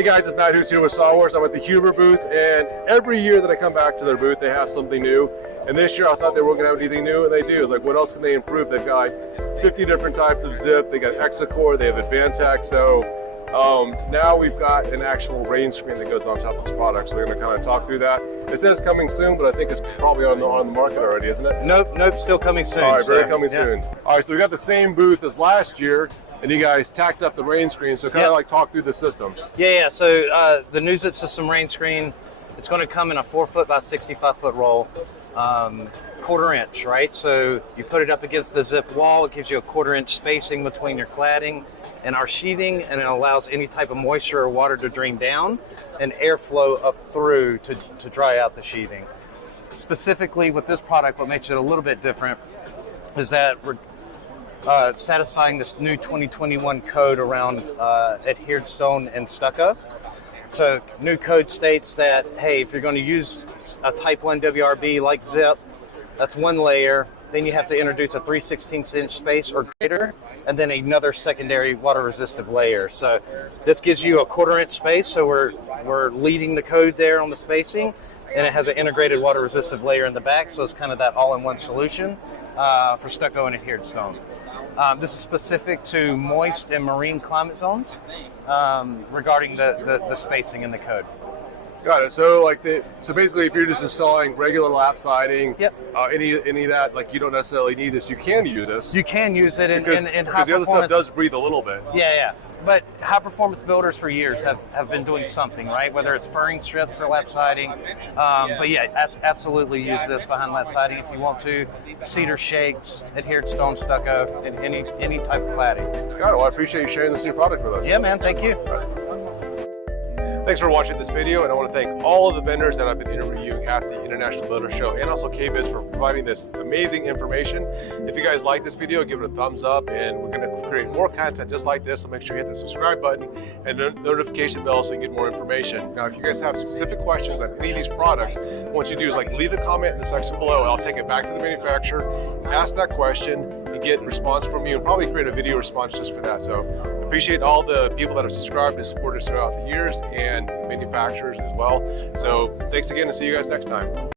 Hey guys, it's Matt who's here with Saw Wars. I'm at the Huber booth, and every year that I come back to their booth, they have something new. And this year I thought they weren't going to have anything new, and they do. It's like, what else can they improve? They've got like 50 different types of zip. They got Exacore, they have Advantech. So now we've got an actual Rainscreen that goes on top of this product. So they're going to kind of talk through that. It says coming soon, but I think it's probably on the market already, isn't it? Nope, still coming soon. All right, very coming soon. All right, so we got the same booth as last year, and you guys tacked up the Rainscreen, so kind of like talk through the system. Yeah. So the new zip system Rainscreen, it's going to come in a 4-foot by 65-foot roll, 1/4 inch, right? So you put it up against the zip wall. It gives you a 1/4 inch spacing between your cladding and our sheathing, and it allows any type of moisture or water to drain down and airflow up through to dry out the sheathing. Specifically with this product, what makes it a little bit different is that we're satisfying this new 2021 code around adhered stone and stucco. So new code states that, hey, if you're going to use a type 1 WRB like zip, that's one layer, then you have to introduce a 3/16 inch space or greater, and then another secondary water resistive layer. So this gives you a 1/4 inch space, so we're leading the code there on the spacing, and it has an integrated water resistive layer in the back, so it's kind of that all-in-one solution for stucco and adhered stone. This is specific to moist and marine climate zones regarding the spacing in the code. Got it. So so basically, if you're just installing regular lap siding, Yep. any of that, like you don't necessarily need this. You can use this. You can use it in high because the other stuff performance. does breathe a little bit. Yeah. But high performance builders for years have been doing something, right? Whether it's furring strips for lap siding. But yeah, absolutely use this behind lap siding if you want to. Cedar shakes, adhered stone stucco, and any type of cladding. Got it. Well, I appreciate you sharing this new product with us. Yeah, man. Thank you. Thanks for watching this video, and I want to thank all of the vendors that I've been interviewing at the International Builder Show, and also KBIS for providing this amazing information. If you guys like this video, give it a thumbs up, and we're going to create more content just like this, so make sure you hit the subscribe button and the notification bell so you can get more information. Now, if you guys have specific questions on any of these products, what you do is leave a comment in the section below, and I'll take it back to the manufacturer, ask that question, and get a response from you, and probably create a video response just for that. So appreciate all the people that have subscribed and supported us throughout the years, and manufacturers as well. So thanks again, and see you guys next time.